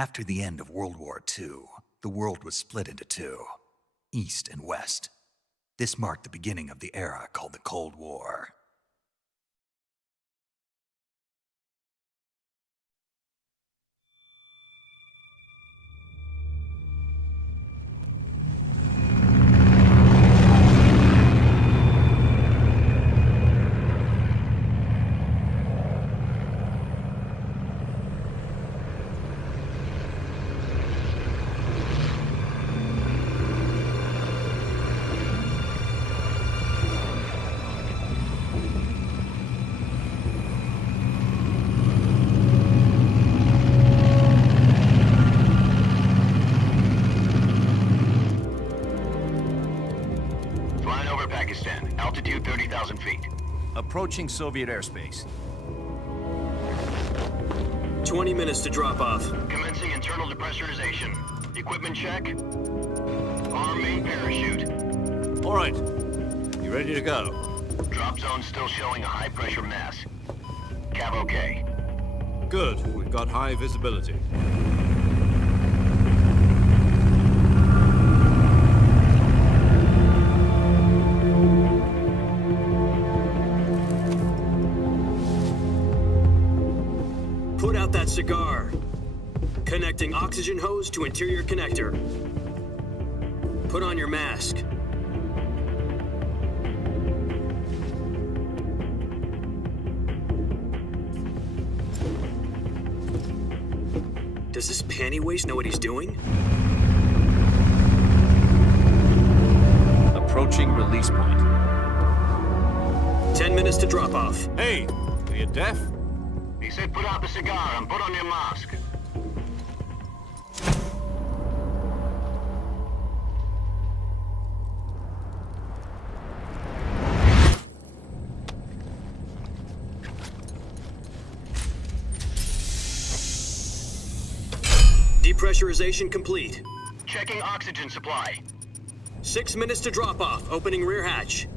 After the end of World War II, the world was split into two, East and West. This marked the beginning of the era called the Cold War. Altitude 30,000 feet. Approaching Soviet airspace. 20 minutes to drop off. Commencing internal depressurization. Equipment check. Arm main parachute. All right. You ready to go? Drop zone still showing a high pressure mass. Cav okay. Good. We've got high visibility. Put out that cigar. Connecting oxygen hose to interior connector. Put on your mask. Does this panty waste know what he's doing? Approaching release point. 10 minutes to drop off. Hey, are you deaf? He said put out the cigar and put on your mask. Depressurization complete. Checking oxygen supply. 6 minutes to drop off. Opening rear hatch.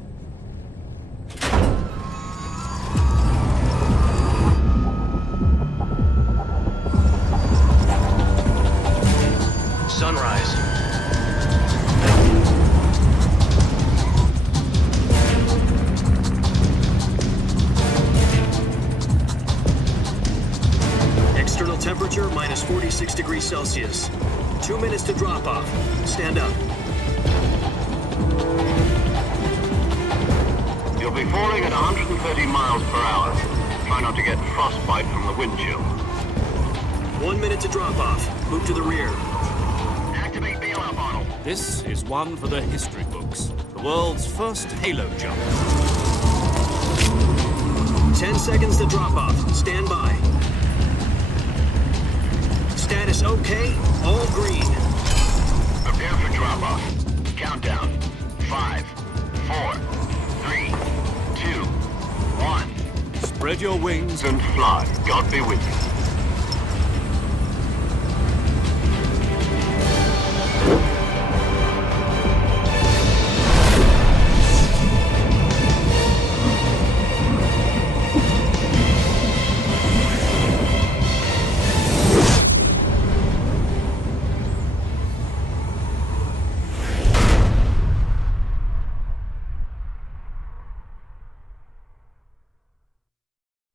Sunrise. External temperature minus 46 degrees Celsius. 2 minutes to drop off. Stand up. You'll be falling at 130 miles per hour. Try not to get frostbite from the wind chill. 1 minute to drop off. Move to the rear. Activate bailout model. This is one for the history books. The world's first halo jump. 10 seconds to drop off. Stand by. Status okay. All green. Prepare for drop-off. Countdown. 5, 4, 3, 2, 1. Spread your wings And fly. God be with you.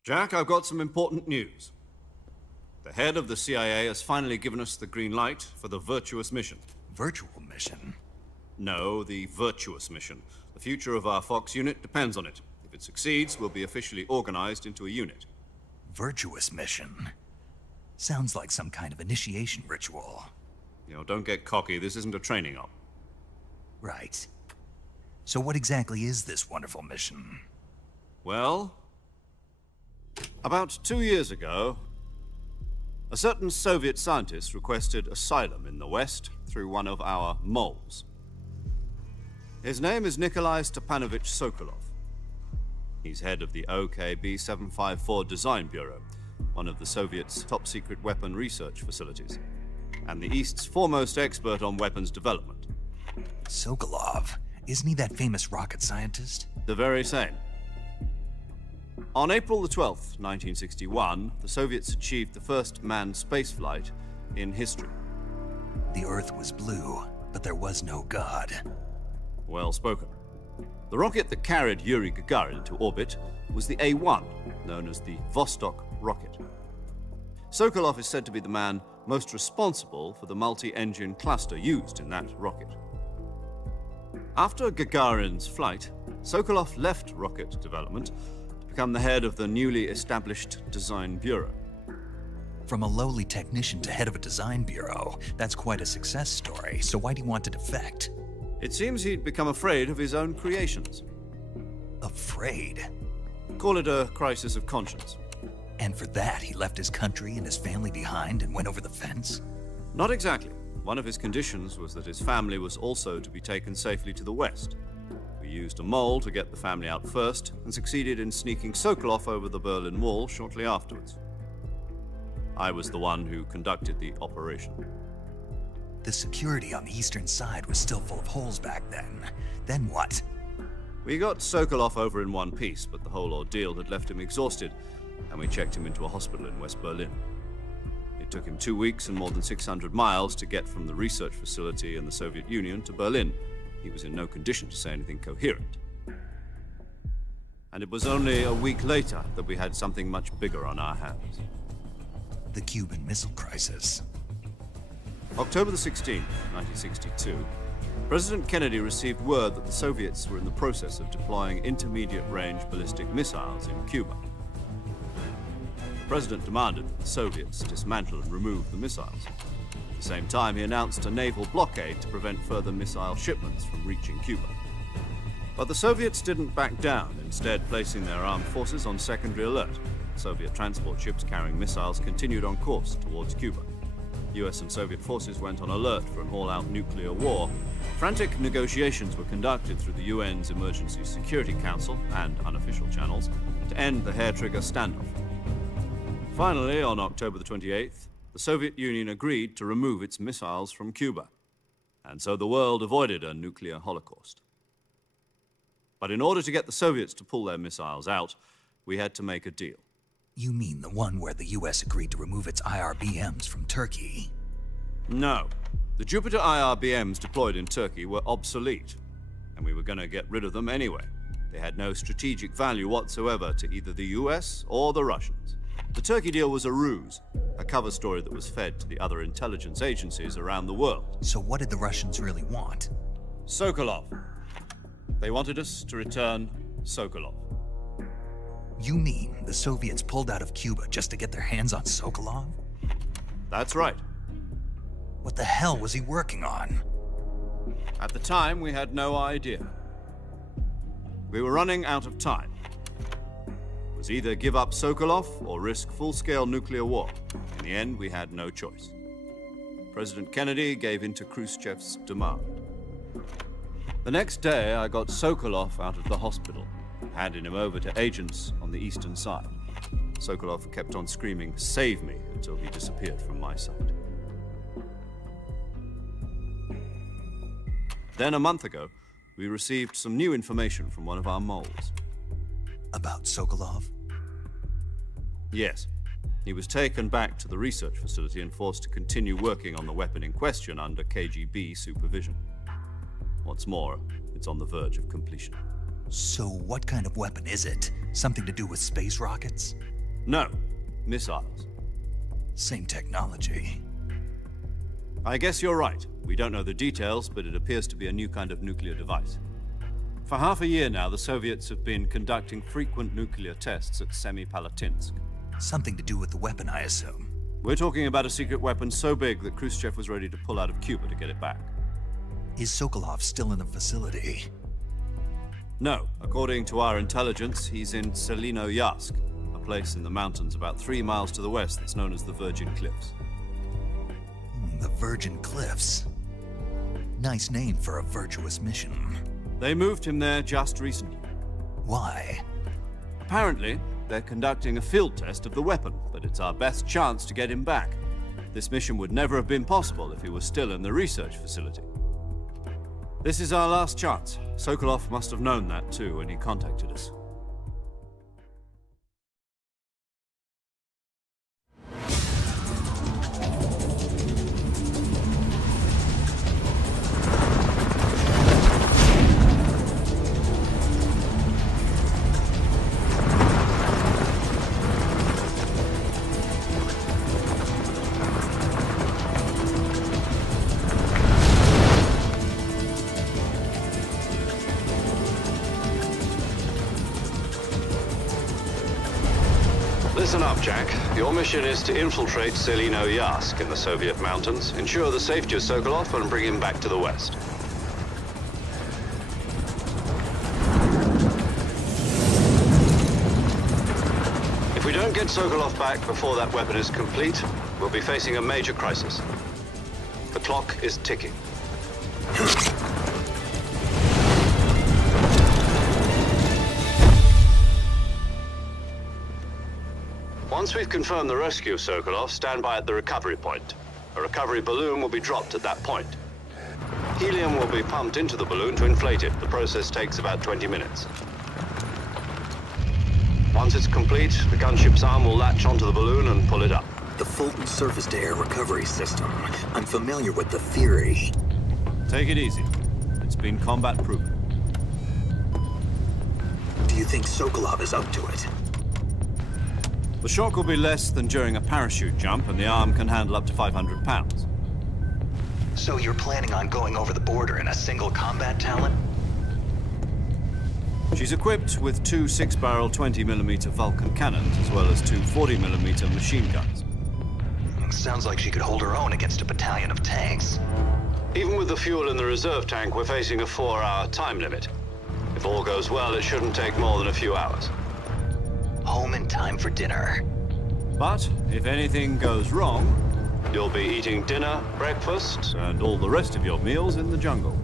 Jack, I've got some important news. The head of the CIA has finally given us the green light for the virtuous mission. Virtual mission? No, the virtuous mission. The future of our Fox unit depends on it. If it succeeds, we'll be officially organized into a unit. Virtuous mission? Sounds like some kind of initiation ritual. You know, don't get cocky. This isn't a training op. Right. So what exactly is this wonderful mission? Well, about 2 years ago, a certain Soviet scientist requested asylum in the West through one of our moles. His name is Nikolai Stepanovich Sokolov. He's head of the OKB-754 Design Bureau, one of the Soviets' top-secret weapon research facilities, and the East's foremost expert on weapons development. Sokolov? Isn't he that famous rocket scientist? The very same. On April the 12th, 1961, the Soviets achieved the first manned spaceflight in history. The Earth was blue, but there was no God. Well spoken. The rocket that carried Yuri Gagarin into orbit was the A-1, known as the Vostok rocket. Sokolov is said to be the man most responsible for the multi-engine cluster used in that rocket. After Gagarin's flight, Sokolov left rocket development to become the head of the newly established Design Bureau. From a lowly technician to head of a design bureau, that's quite a success story, so why'd he want to defect? It seems he'd become afraid of his own creations. Afraid? Call it a crisis of conscience. And for that, he left his country and his family behind and went over the fence? Not exactly. One of his conditions was that his family was also to be taken safely to the west. We used a mole to get the family out first and succeeded in sneaking Sokolov over the Berlin Wall shortly afterwards. I was the one who conducted the operation. The security on the eastern side was still full of holes back then. Then what? We got Sokolov over in one piece, but the whole ordeal had left him exhausted, and we checked him into a hospital in West Berlin. It took him 2 weeks and more than 600 miles to get from the research facility in the Soviet Union to Berlin. He was in no condition to say anything coherent. And it was only a week later that we had something much bigger on our hands. The Cuban Missile Crisis. October the 16th, 1962, President Kennedy received word that the Soviets were in the process of deploying intermediate-range ballistic missiles in Cuba. The President demanded that the Soviets dismantle and remove the missiles. At the same time, he announced a naval blockade to prevent further missile shipments from reaching Cuba. But the Soviets didn't back down, instead placing their armed forces on secondary alert. Soviet transport ships carrying missiles continued on course towards Cuba. US and Soviet forces went on alert for an all-out nuclear war. Frantic negotiations were conducted through the UN's Emergency Security Council and unofficial channels to end the hair-trigger standoff. Finally, on October the 28th, the Soviet Union agreed to remove its missiles from Cuba, and so the world avoided a nuclear holocaust. But in order to get the Soviets to pull their missiles out, we had to make a deal. You mean the one where the US agreed to remove its IRBMs from Turkey? No. The Jupiter IRBMs deployed in Turkey were obsolete, and we were going to get rid of them anyway. They had no strategic value whatsoever to either the US or the Russians. The Turkey deal was a ruse, a cover story that was fed to the other intelligence agencies around the world. So what did the Russians really want? Sokolov. They wanted us to return Sokolov. You mean the Soviets pulled out of Cuba just to get their hands on Sokolov? That's right. What the hell was he working on? At the time, we had no idea. We were running out of time. It was either give up Sokolov or risk full-scale nuclear war. In the end, we had no choice. President Kennedy gave in to Khrushchev's demand. The next day, I got Sokolov out of the hospital, handing him over to agents on the eastern side. Sokolov kept on screaming, "Save me," until he disappeared from my sight. Then a month ago, we received some new information from one of our moles. About Sokolov? Yes. He was taken back to the research facility and forced to continue working on the weapon in question under KGB supervision. What's more, it's on the verge of completion. So what kind of weapon is it? Something to do with space rockets? No, missiles. Same technology. I guess you're right. We don't know the details, but it appears to be a new kind of nuclear device. For half a year now, the Soviets have been conducting frequent nuclear tests at Semipalatinsk. Something to do with the weapon, I assume. We're talking about a secret weapon so big that Khrushchev was ready to pull out of Cuba to get it back. Is Sokolov still in the facility? No. According to our intelligence, he's in Selinoyarsk, a place in the mountains about 3 miles to the west that's known as the Virgin Cliffs. The Virgin Cliffs. Nice name for a virtuous mission. They moved him there just recently. Why? Apparently, they're conducting a field test of the weapon, but it's our best chance to get him back. This mission would never have been possible if he was still in the research facility. This is our last chance. Sokolov must have known that too when he contacted us. Listen up, Jack. Your mission is to infiltrate Selino Yask in the Soviet mountains, ensure the safety of Sokolov, and bring him back to the West. If we don't get Sokolov back before that weapon is complete, we'll be facing a major crisis. The clock is ticking. Once we've confirmed the rescue of Sokolov, stand by at the recovery point. A recovery balloon will be dropped at that point. Helium will be pumped into the balloon to inflate it. The process takes about 20 minutes. Once it's complete, the gunship's arm will latch onto the balloon and pull it up. The Fulton surface-to-air recovery system. I'm familiar with the theory. Take it easy. It's been combat-proven. Do you think Sokolov is up to it? The shock will be less than during a parachute jump, and the arm can handle up to 500 pounds. So you're planning on going over the border in a single combat talent? She's equipped with two 6-barrel 20mm Vulcan cannons, as well as two 40mm machine guns. Sounds like she could hold her own against a battalion of tanks. Even with the fuel in the reserve tank, we're facing a 4-hour time limit. If all goes well, it shouldn't take more than a few hours. Home in time for dinner. But if anything goes wrong, you'll be eating dinner, breakfast, and all the rest of your meals in the jungle.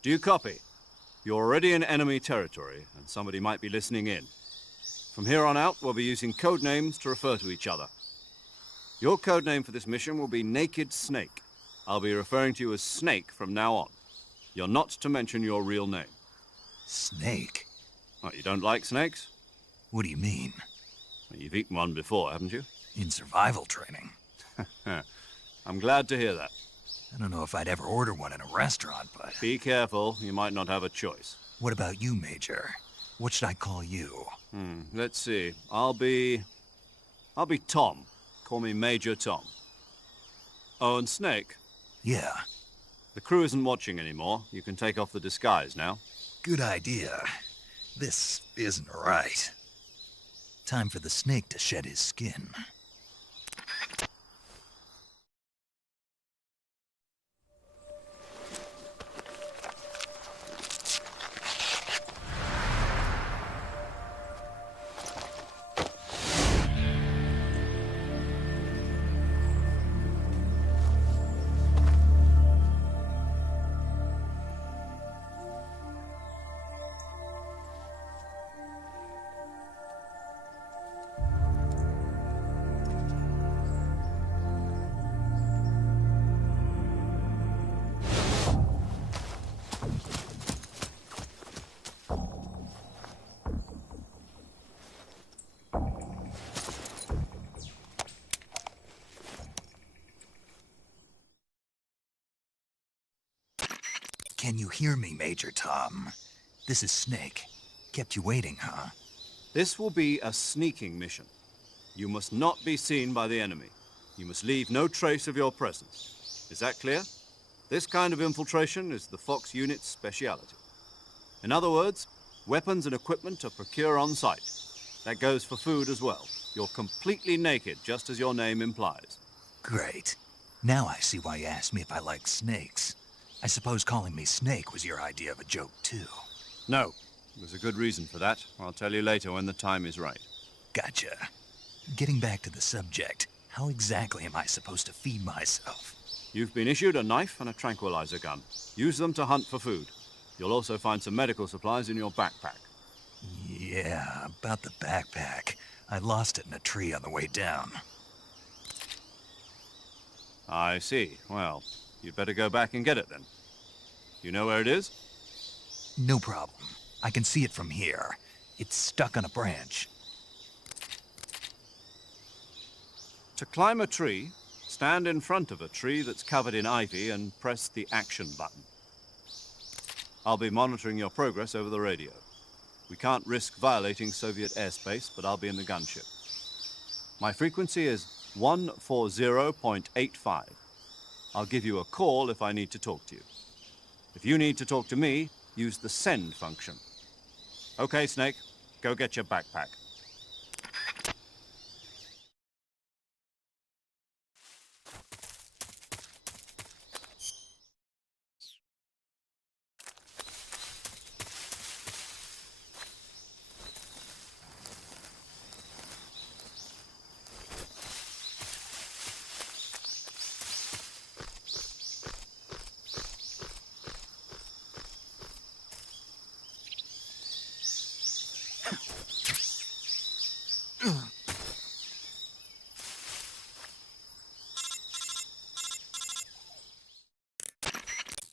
Do you copy? You're already in enemy territory, and somebody might be listening in. From here on out, we'll be using code names to refer to each other. Your code name for this mission will be Naked Snake. I'll be referring to you as Snake from now on. You're not to mention your real name. Snake? What, you don't like snakes? What do you mean? Well, you've eaten one before, haven't you? In survival training. I'm glad to hear that. I don't know if I'd ever order one in a restaurant, but... Be careful, you might not have a choice. What about you, Major? What should I call you? Let's see. I'll be Tom. Call me Major Tom. Oh, and Snake. Yeah, The crew isn't watching anymore. You can take off the disguise now. good idea. This isn't right. Time for the snake to shed his skin. Can you hear me, Major Tom? This is Snake. Kept you waiting, huh? This will be a sneaking mission. You must not be seen by the enemy. You must leave no trace of your presence. Is that clear? This kind of infiltration is the Fox unit's speciality. In other words, weapons and equipment are procured on site. That goes for food as well. You're completely naked, just as your name implies. Great. Now I see why you asked me if I like snakes. I suppose calling me Snake was your idea of a joke, too. No, there's a good reason for that. I'll tell you later when the time is right. Gotcha. Getting back to the subject, how exactly am I supposed to feed myself? You've been issued a knife and a tranquilizer gun. Use them to hunt for food. You'll also find some medical supplies in your backpack. Yeah, about the backpack. I lost it in a tree on the way down. I see. Well, you'd better go back and get it then. You know where it is? No problem. I can see it from here. It's stuck on a branch. To climb a tree, stand in front of a tree that's covered in ivy and press the action button. I'll be monitoring your progress over the radio. We can't risk violating Soviet airspace, but I'll be in the gunship. My frequency is 140.85. I'll give you a call if I need to talk to you. If you need to talk to me, use the send function. Okay, Snake, go get your backpack.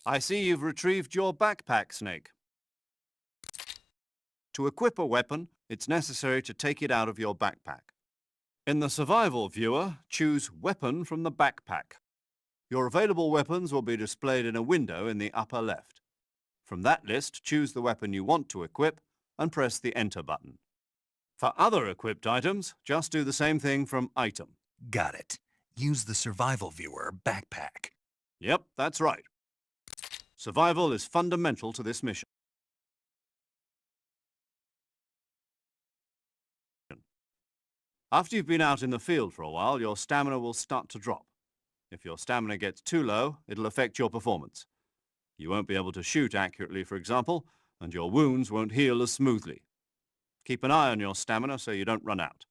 I see you've retrieved your backpack, Snake. To equip a weapon, it's necessary to take it out of your backpack. In the survival viewer, choose Weapon from the backpack. Your available weapons will be displayed in a window in the upper left. From that list, choose the weapon you want to equip and press the Enter button. For other equipped items, just do the same thing from Item. Got it. Use the survival viewer backpack. Yep, that's right. Survival is fundamental to this mission. After you've been out in the field for a while, your stamina will start to drop. If your stamina gets too low, it'll affect your performance. You won't be able to shoot accurately, for example, and your wounds won't heal as smoothly. Keep an eye on your stamina so you don't run out.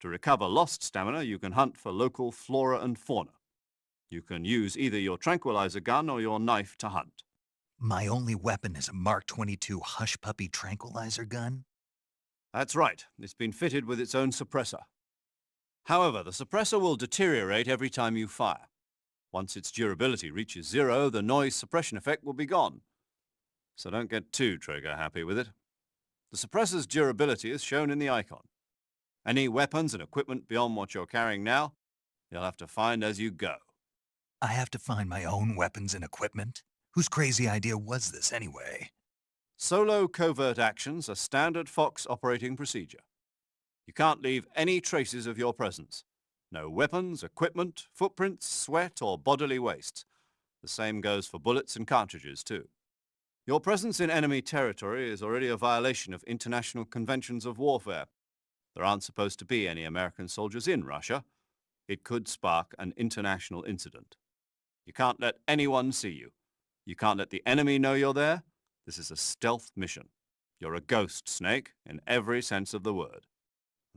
To recover lost stamina, you can hunt for local flora and fauna. You can use either your tranquilizer gun or your knife to hunt. My only weapon is a Mark 22 Hush Puppy tranquilizer gun? That's right. It's been fitted with its own suppressor. However, the suppressor will deteriorate every time you fire. Once its durability reaches 0, the noise suppression effect will be gone. So don't get too trigger happy with it. The suppressor's durability is shown in the icon. Any weapons and equipment beyond what you're carrying now, you'll have to find as you go. I have to find my own weapons and equipment? Whose crazy idea was this anyway? Solo covert actions are standard Fox operating procedure. You can't leave any traces of your presence. No weapons, equipment, footprints, sweat, or bodily waste. The same goes for bullets and cartridges, too. Your presence in enemy territory is already a violation of international conventions of warfare. There aren't supposed to be any American soldiers in Russia. It could spark an international incident. You can't let anyone see you. You can't let the enemy know you're there. This is a stealth mission. You're a ghost, Snake, in every sense of the word.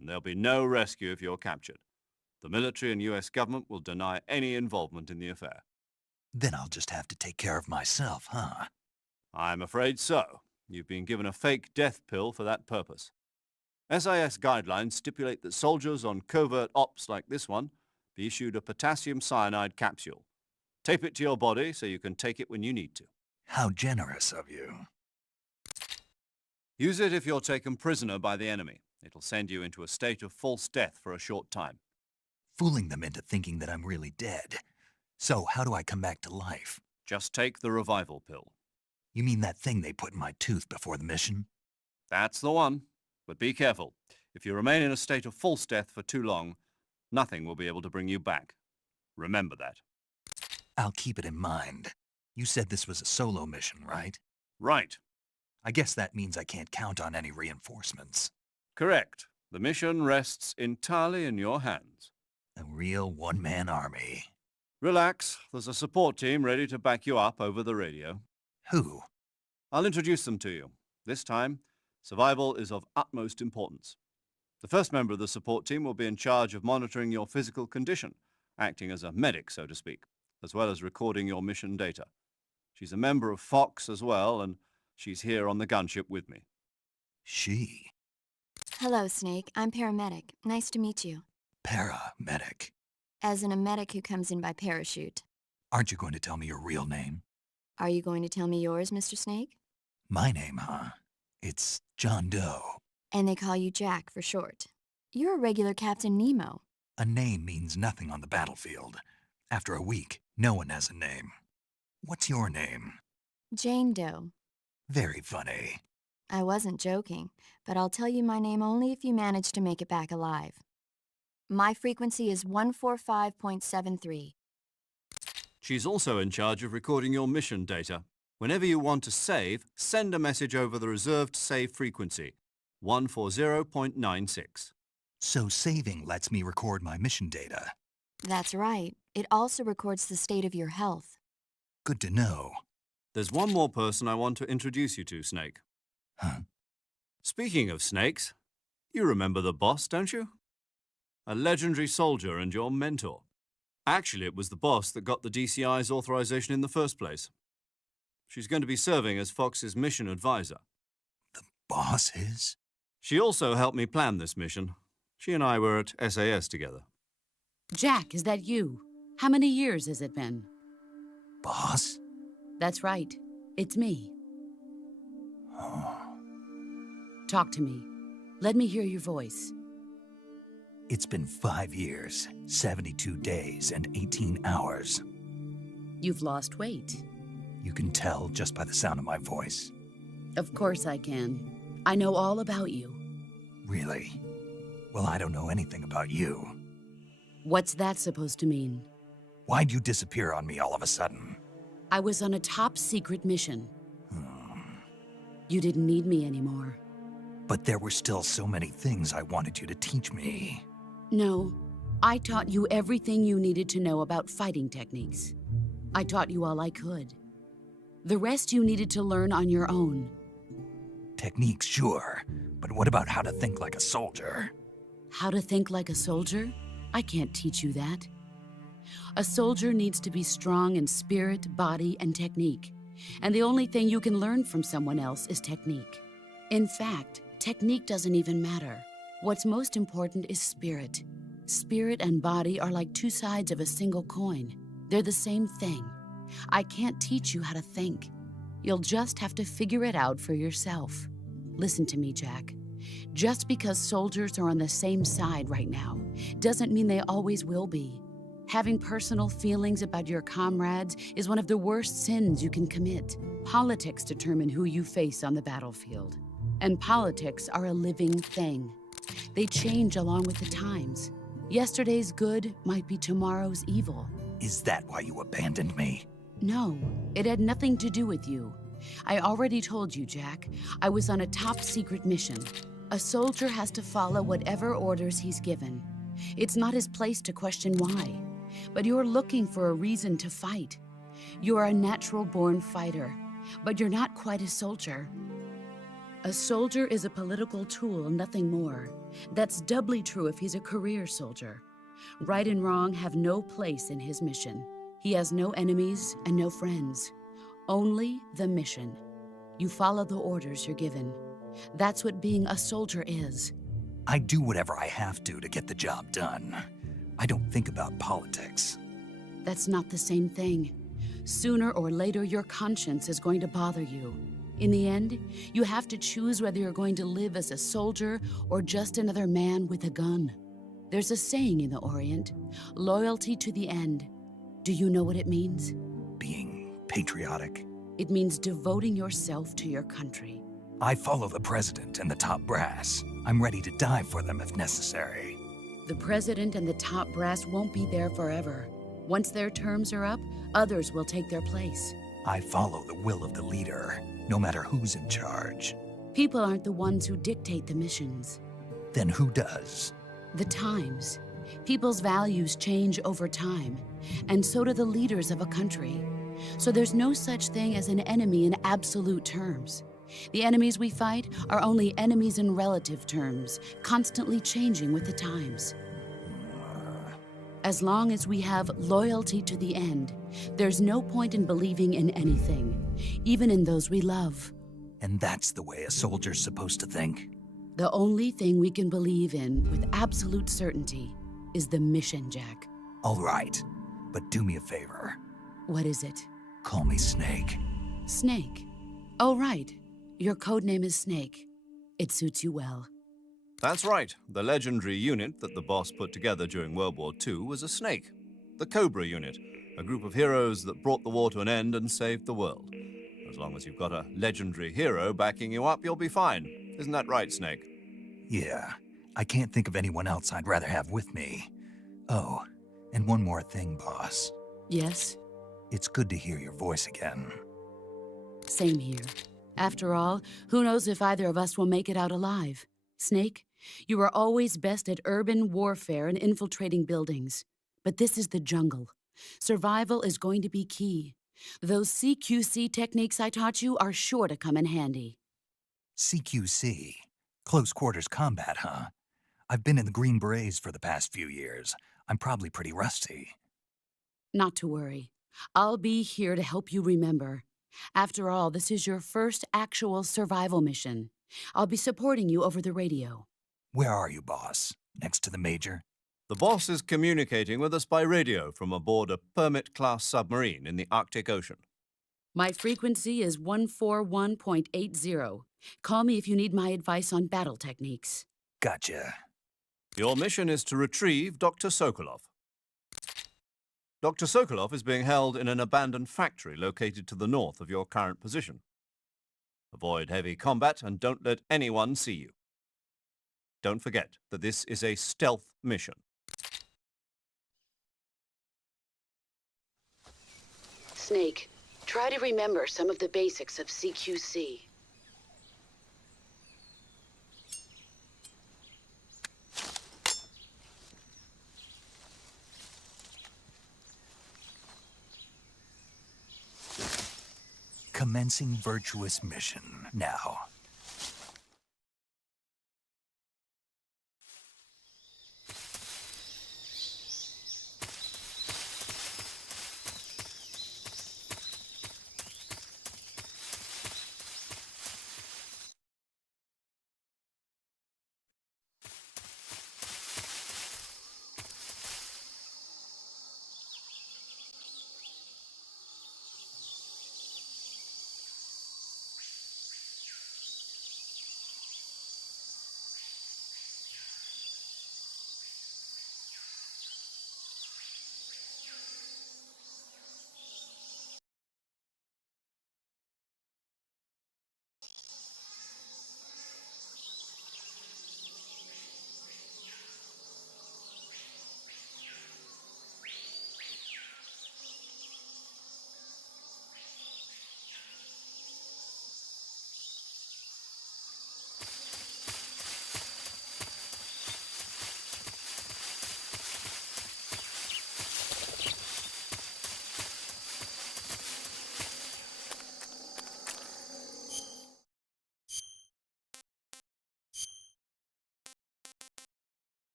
And there'll be no rescue if you're captured. The military and US government will deny any involvement in the affair. Then I'll just have to take care of myself, huh? I'm afraid so. You've been given a fake death pill for that purpose. SIS guidelines stipulate that soldiers on covert ops like this one be issued a potassium cyanide capsule. Tape it to your body so you can take it when you need to. How generous of you. Use it if you're taken prisoner by the enemy. It'll send you into a state of false death for a short time. Fooling them into thinking that I'm really dead. So how do I come back to life? Just take the revival pill. You mean that thing they put in my tooth before the mission? That's the one. But be careful. If you remain in a state of false death for too long, nothing will be able to bring you back. Remember that. I'll keep it in mind. You said this was a solo mission, right? Right. I guess that means I can't count on any reinforcements. Correct. The mission rests entirely in your hands. A real one-man army. Relax. There's a support team ready to back you up over the radio. Who? I'll introduce them to you. This time, survival is of utmost importance. The first member of the support team will be in charge of monitoring your physical condition, acting as a medic, so to speak, as well as recording your mission data. She's a member of Fox as well, and she's here on the gunship with me. She. Hello, Snake. I'm paramedic. Nice to meet you. Paramedic. As in a medic who comes in by parachute. Aren't you going to tell me your real name? Are you going to tell me yours, Mr. Snake? My name, huh? It's John Doe. And they call you Jack for short. You're a regular Captain Nemo. A name means nothing on the battlefield. After a week, no one has a name. What's your name? Jane Doe. Very funny. I wasn't joking, but I'll tell you my name only if you manage to make it back alive. My frequency is 145.73. She's also in charge of recording your mission data. Whenever you want to save, send a message over the reserved save frequency, 140.96. So saving lets me record my mission data. That's right. It also records the state of your health. Good to know. There's one more person I want to introduce you to, Snake. Huh? Speaking of snakes, you remember the boss, don't you? A legendary soldier and your mentor. Actually, it was the boss that got the DCI's authorization in the first place. She's going to be serving as Fox's mission advisor. The boss is? She also helped me plan this mission. She and I were at SAS together. Jack, is that you? How many years has it been? Boss? That's right. It's me. Oh. Talk to me. Let me hear your voice. It's been 5 years, 72 days, and 18 hours. You've lost weight. You can tell just by the sound of my voice. Of course I can. I know all about you. Really? Well, I don't know anything about you. What's that supposed to mean? Why'd you disappear on me all of a sudden? I was on a top-secret mission. You didn't need me anymore. But there were still so many things I wanted you to teach me. No, I taught you everything you needed to know about fighting techniques. I taught you all I could. The rest you needed to learn on your own. Techniques, sure. But what about how to think like a soldier? How to think like a soldier? I can't teach you that. A soldier needs to be strong in spirit, body, and technique. And the only thing you can learn from someone else is technique. In fact, technique doesn't even matter. What's most important is spirit. Spirit and body are like two sides of a single coin. They're the same thing. I can't teach you how to think. You'll just have to figure it out for yourself. Listen to me, Jack. Just because soldiers are on the same side right now doesn't mean they always will be. Having personal feelings about your comrades is one of the worst sins you can commit. Politics determine who you face on the battlefield. And politics are a living thing. They change along with the times. Yesterday's good might be tomorrow's evil. Is that why you abandoned me? No, it had nothing to do with you. I already told you, Jack. I was on a top-secret mission. A soldier has to follow whatever orders he's given. It's not his place to question why. But you're looking for a reason to fight. You're a natural-born fighter, but you're not quite a soldier. A soldier is a political tool, nothing more. That's doubly true if he's a career soldier. Right and wrong have no place in his mission. He has no enemies and no friends. Only the mission. You follow the orders you're given. That's what being a soldier is. I do whatever I have to get the job done. I don't think about politics. That's not the same thing. Sooner or later, your conscience is going to bother you. In the end, you have to choose whether you're going to live as a soldier or just another man with a gun. There's a saying in the Orient, loyalty to the end. Do you know what it means? Being patriotic? It means devoting yourself to your country. I follow the president and the top brass. I'm ready to die for them if necessary. The president and the top brass won't be there forever. Once their terms are up, others will take their place. I follow the will of the leader, no matter who's in charge. People aren't the ones who dictate the missions. Then who does? The times. People's values change over time, and so do the leaders of a country. So there's no such thing as an enemy in absolute terms. The enemies we fight are only enemies in relative terms, constantly changing with the times. As long as we have loyalty to the end, there's no point in believing in anything, even in those we love. And that's the way a soldier's supposed to think? The only thing we can believe in with absolute certainty is the mission, Jack. All right, but do me a favor. What is it? Call me Snake. Snake. Oh, right. Your codename is Snake. It suits you well. That's right. The legendary unit that the boss put together during World War II was a snake. The Cobra unit, a group of heroes that brought the war to an end and saved the world. As long as you've got a legendary hero backing you up, you'll be fine. Isn't that right, Snake? Yeah, I can't think of anyone else I'd rather have with me. Oh, and one more thing, boss. Yes? It's good to hear your voice again. Same here. After all, who knows if either of us will make it out alive? Snake, you are always best at urban warfare and infiltrating buildings. But this is the jungle. Survival is going to be key. Those CQC techniques I taught you are sure to come in handy. CQC? Close quarters combat, huh? I've been in the Green Berets for the past few years. I'm probably pretty rusty. Not to worry. I'll be here to help you remember. After all, this is your first actual survival mission. I'll be supporting you over the radio. Where are you, boss? Next to the Major? The boss is communicating with us by radio from aboard a Permit-class submarine in the Arctic Ocean. My frequency is 141.80. Call me if you need my advice on battle techniques. Gotcha. Your mission is to retrieve Dr. Sokolov. Dr. Sokolov is being held in an abandoned factory located to the north of your current position. Avoid heavy combat and don't let anyone see you. Don't forget that this is a stealth mission. Snake, try to remember some of the basics of CQC. Commencing virtuous mission now.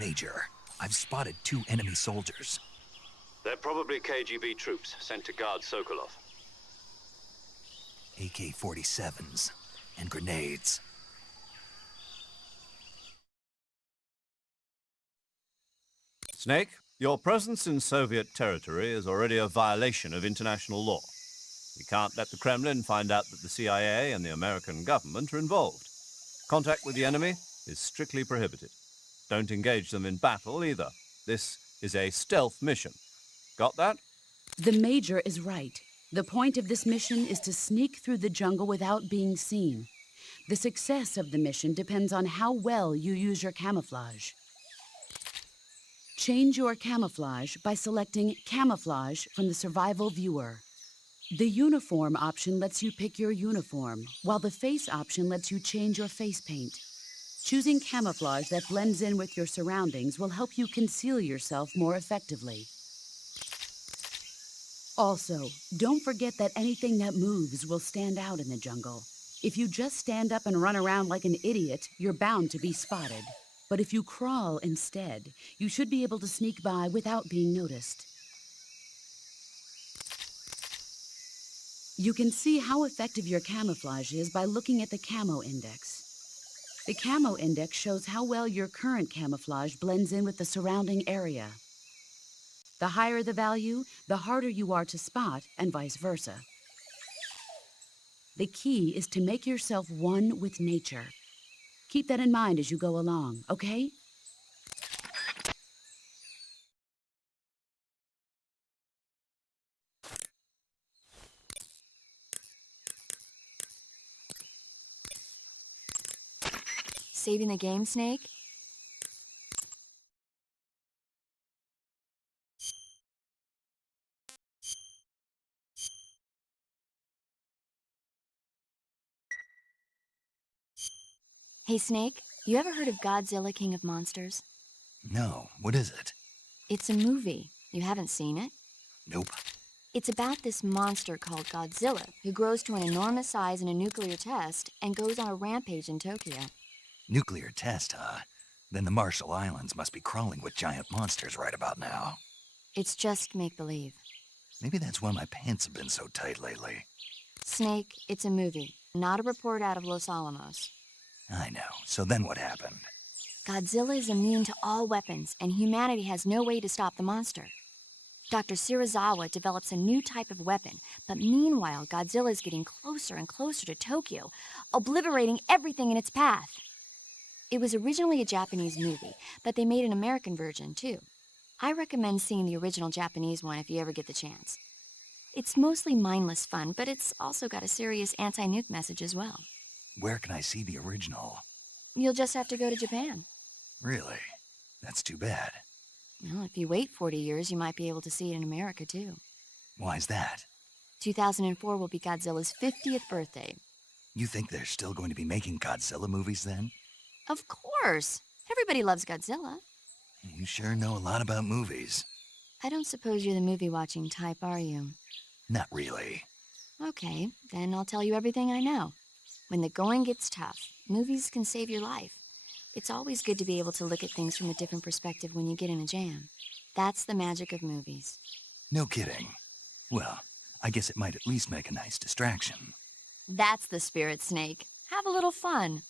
Major, I've spotted 2 enemy soldiers. They're probably KGB troops sent to guard Sokolov. AK-47s and grenades. Snake, your presence in Soviet territory is already a violation of international law. We can't let the Kremlin find out that the CIA and the American government are involved. Contact with the enemy is strictly prohibited. Don't engage them in battle either. This is a stealth mission. Got that? The Major is right. The point of this mission is to sneak through the jungle without being seen. The success of the mission depends on how well you use your camouflage. Change your camouflage by selecting Camouflage from the Survival Viewer. The Uniform option lets you pick your uniform, while the Face option lets you change your face paint. Choosing camouflage that blends in with your surroundings will help you conceal yourself more effectively. Also, don't forget that anything that moves will stand out in the jungle. If you just stand up and run around like an idiot, you're bound to be spotted. But if you crawl instead, you should be able to sneak by without being noticed. You can see how effective your camouflage is by looking at the Camo Index. The Camo Index shows how well your current camouflage blends in with the surrounding area. The higher the value, the harder you are to spot, and vice versa. The key is to make yourself one with nature. Keep that in mind as you go along, okay? Saving the game, Snake? Hey, Snake, you ever heard of Godzilla, King of Monsters? No, what is it? It's a movie. You haven't seen it? Nope. It's about this monster called Godzilla, who grows to an enormous size in a nuclear test and goes on a rampage in Tokyo. Nuclear test, huh? Then the Marshall Islands must be crawling with giant monsters right about now. It's just make-believe. Maybe that's why my pants have been so tight lately. Snake, it's a movie, not a report out of Los Alamos. I know. So then what happened? Godzilla is immune to all weapons, and humanity has no way to stop the monster. Dr. Shirazawa develops a new type of weapon, but meanwhile, Godzilla is getting closer and closer to Tokyo, obliterating everything in its path. It was originally a Japanese movie, but they made an American version, too. I recommend seeing the original Japanese one if you ever get the chance. It's mostly mindless fun, but it's also got a serious anti-nuke message as well. Where can I see the original? You'll just have to go to Japan. Really? That's too bad. Well, if you wait 40 years, you might be able to see it in America, too. Why's that? 2004 will be Godzilla's 50th birthday. You think they're still going to be making Godzilla movies then? Of course! Everybody loves Godzilla. You sure know a lot about movies. I don't suppose you're the movie-watching type, are you? Not really. Okay, then I'll tell you everything I know. When the going gets tough, movies can save your life. It's always good to be able to look at things from a different perspective when you get in a jam. That's the magic of movies. No kidding. Well, I guess it might at least make a nice distraction. That's the spirit, Snake. Have a little fun.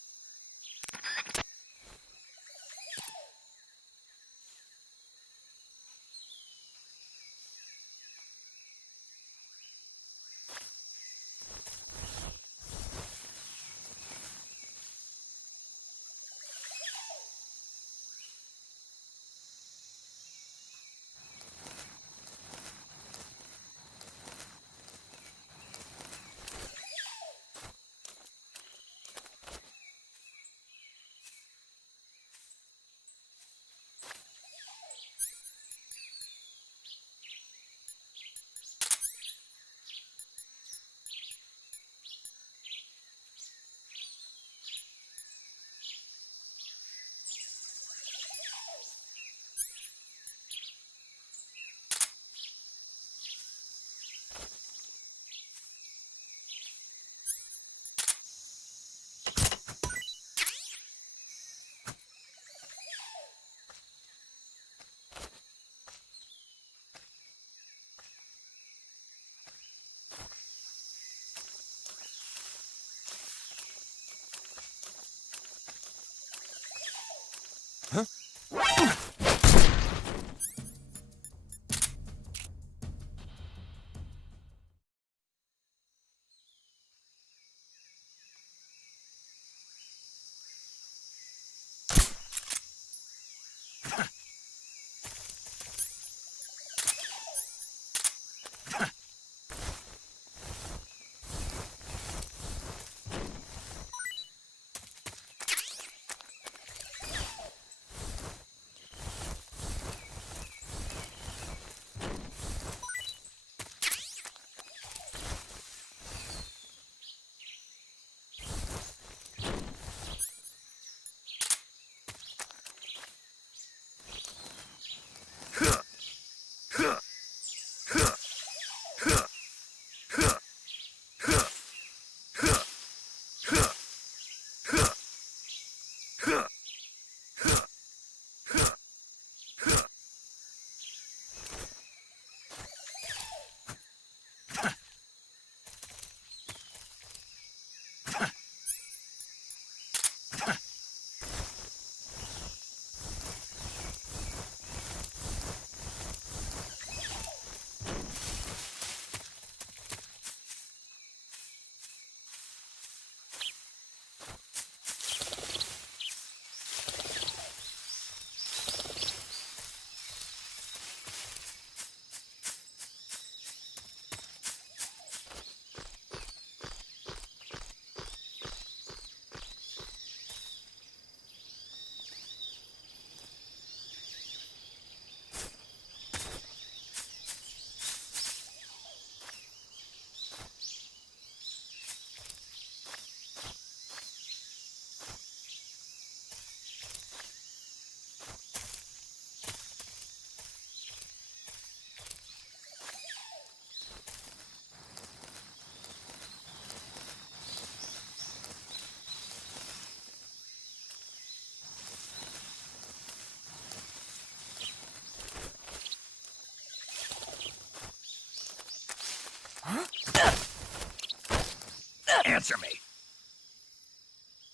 answer me.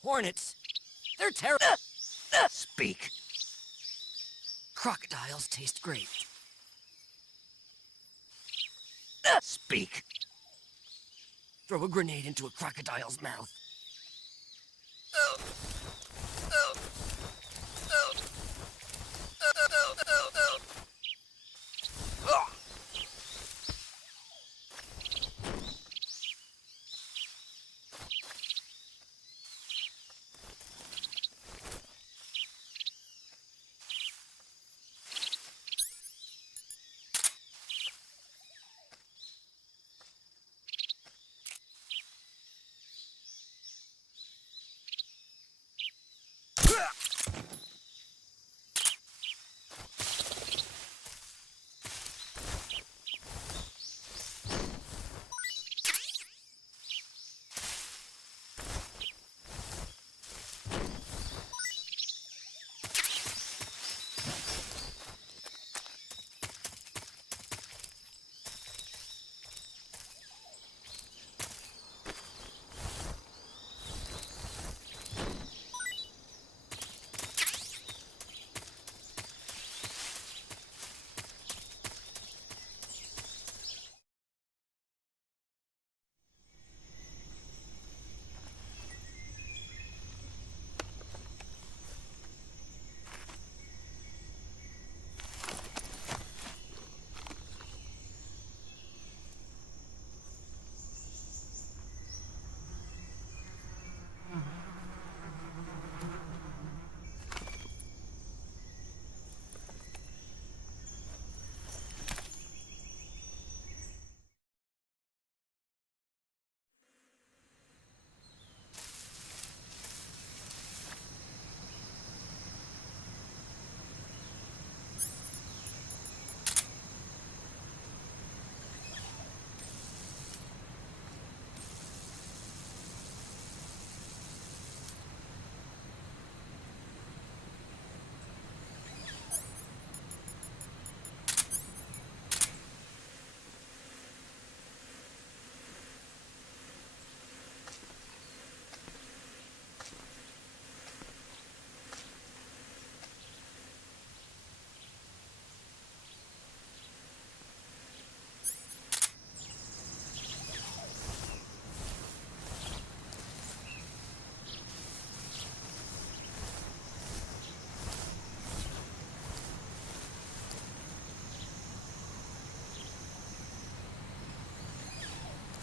Hornets. They're terrible. Speak. Crocodiles taste great. Speak. Throw a grenade into a crocodile's mouth.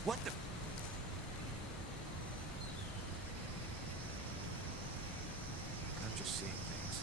What the? I'm just seeing things.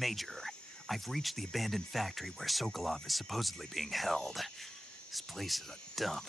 Major, I've reached the abandoned factory where Sokolov is supposedly being held. This place is a dump.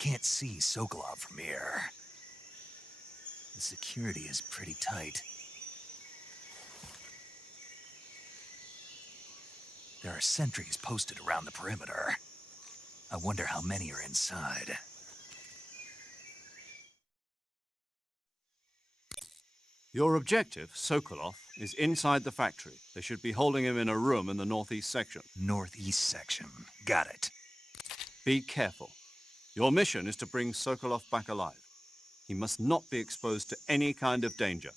can't see Sokolov from here. The security is pretty tight. There are sentries posted around the perimeter. I wonder how many are inside. Your objective, Sokolov, is inside the factory. They should be holding him in a room in the northeast section. Northeast section. Got it. Be careful. Your mission is to bring Sokolov back alive. He must not be exposed to any kind of danger.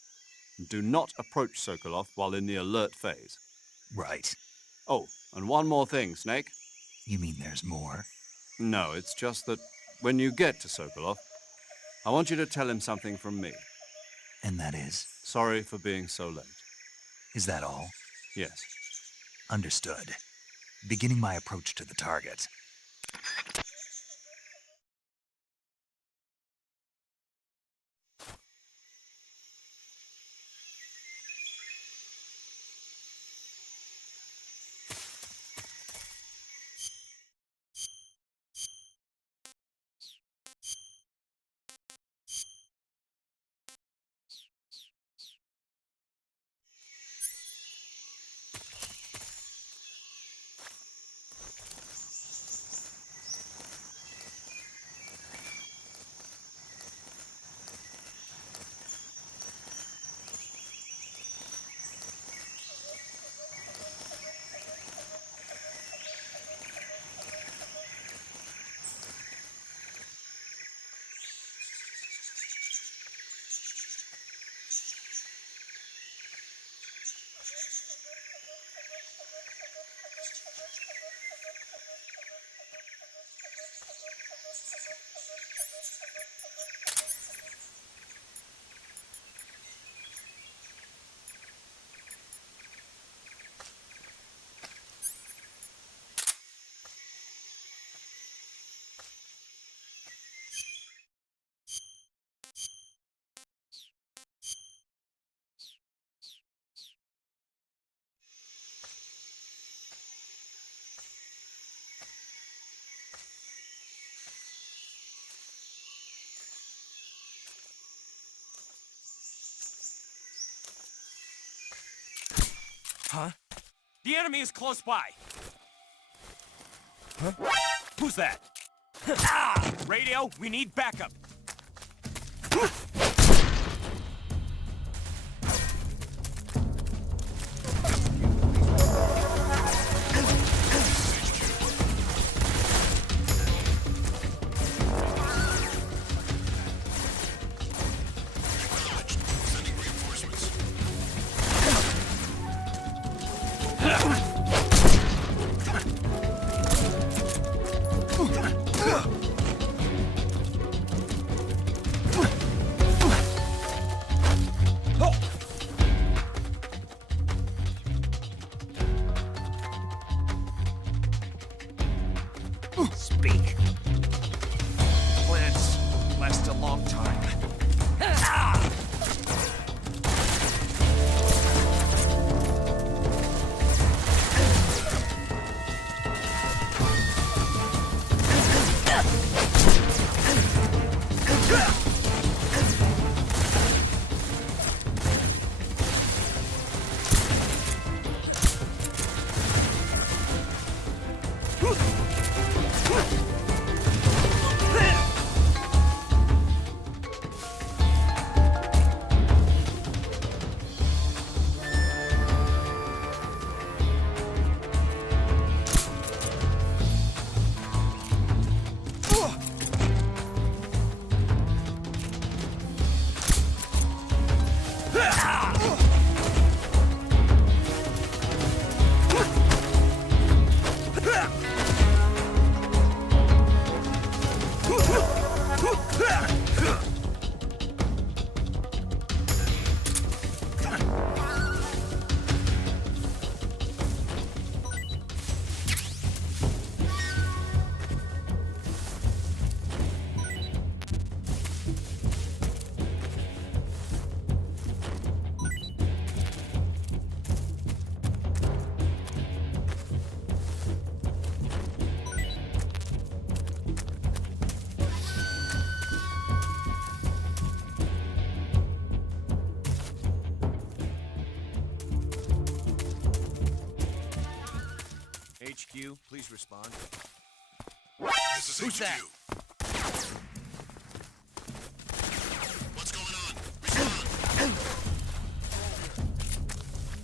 Do not approach Sokolov while in the alert phase. Right. Oh, and one more thing, Snake. You mean there's more? No, it's just that when you get to Sokolov, I want you to tell him something from me. And that is? Sorry for being so late. Is that all? Yes. Understood. Beginning my approach to the target. Huh? The enemy is close by. Huh? Who's that? Ah! Radio, we need backup. Speak. Plans last a long time. respond. This is Who's HQ. that? What's going on? Respond.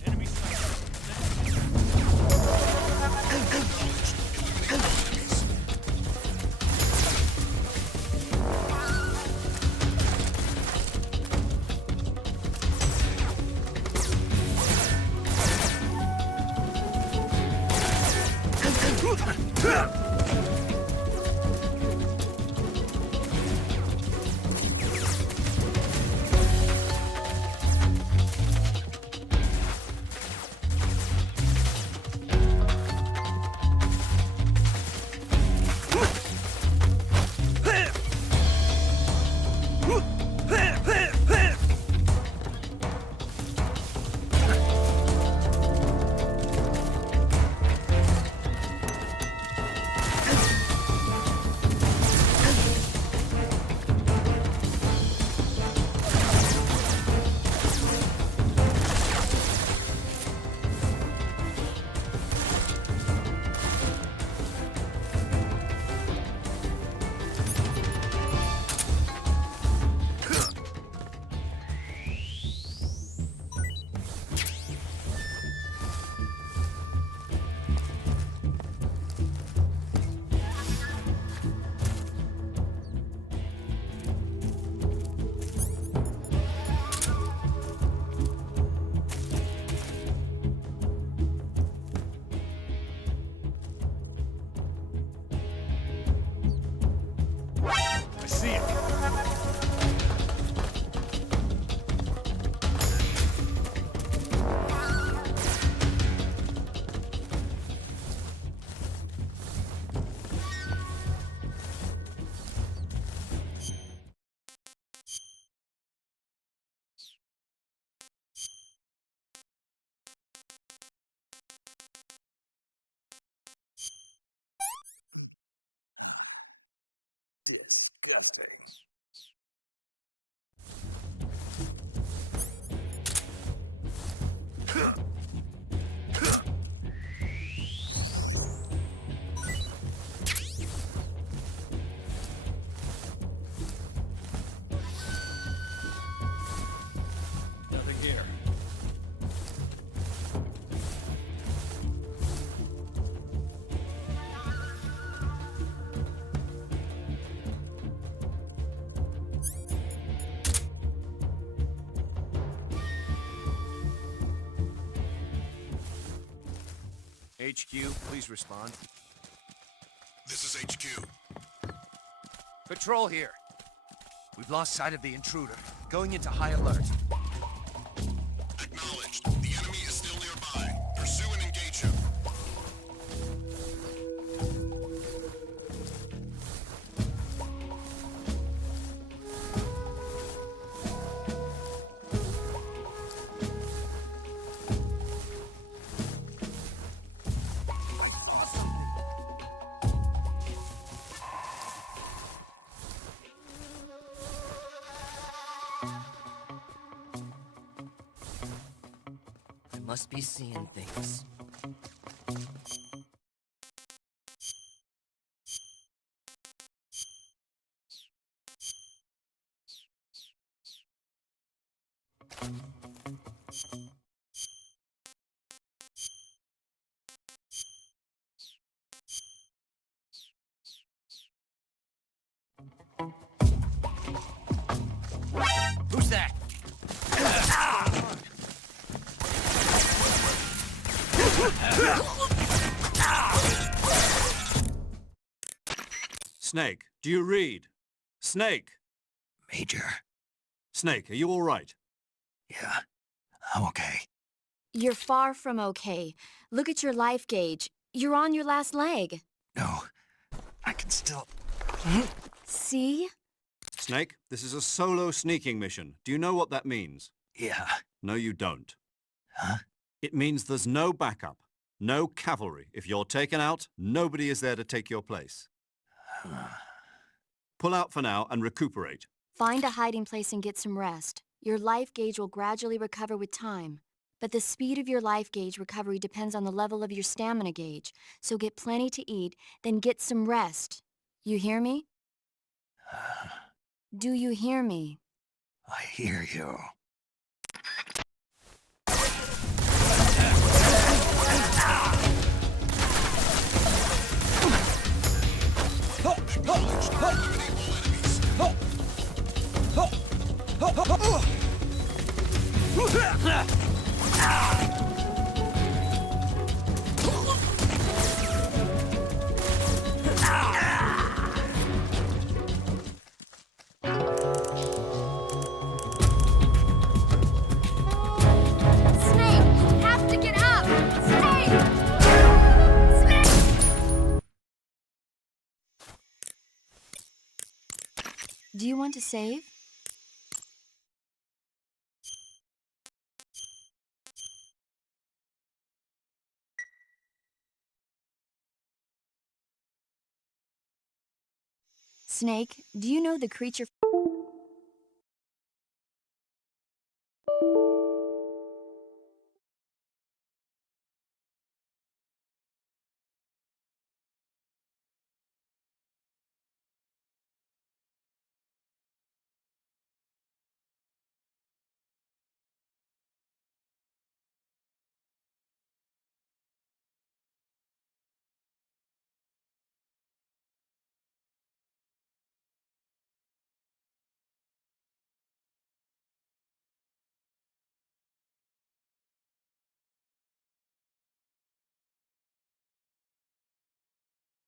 Enemy I see it. Disgusting. Nothing here. HQ, please respond. This is HQ. Patrol here. We've lost sight of the intruder. Going into high alert. Acknowledged. The enemy is still nearby. Pursue and engage him. I must be seeing things. Who's that? Snake, do you read? Snake! Major. Snake, are you all right? Yeah, I'm okay. You're far from okay. Look at your life gauge. You're on your last leg. No, I can still... See? Snake, this is a solo sneaking mission. Do you know what that means? Yeah. No, you don't. Huh? It means there's no backup, no cavalry. If you're taken out, nobody is there to take your place. Pull out for now and recuperate. Find a hiding place and get some rest. Your life gauge will gradually recover with time. But the speed of your life gauge recovery depends on the level of your stamina gauge. So get plenty to eat, then get some rest. You hear me? Do you hear me? I hear you. Snake! You have to get up! Snake! Snake! Do you want to save? Snake, do you know the creature...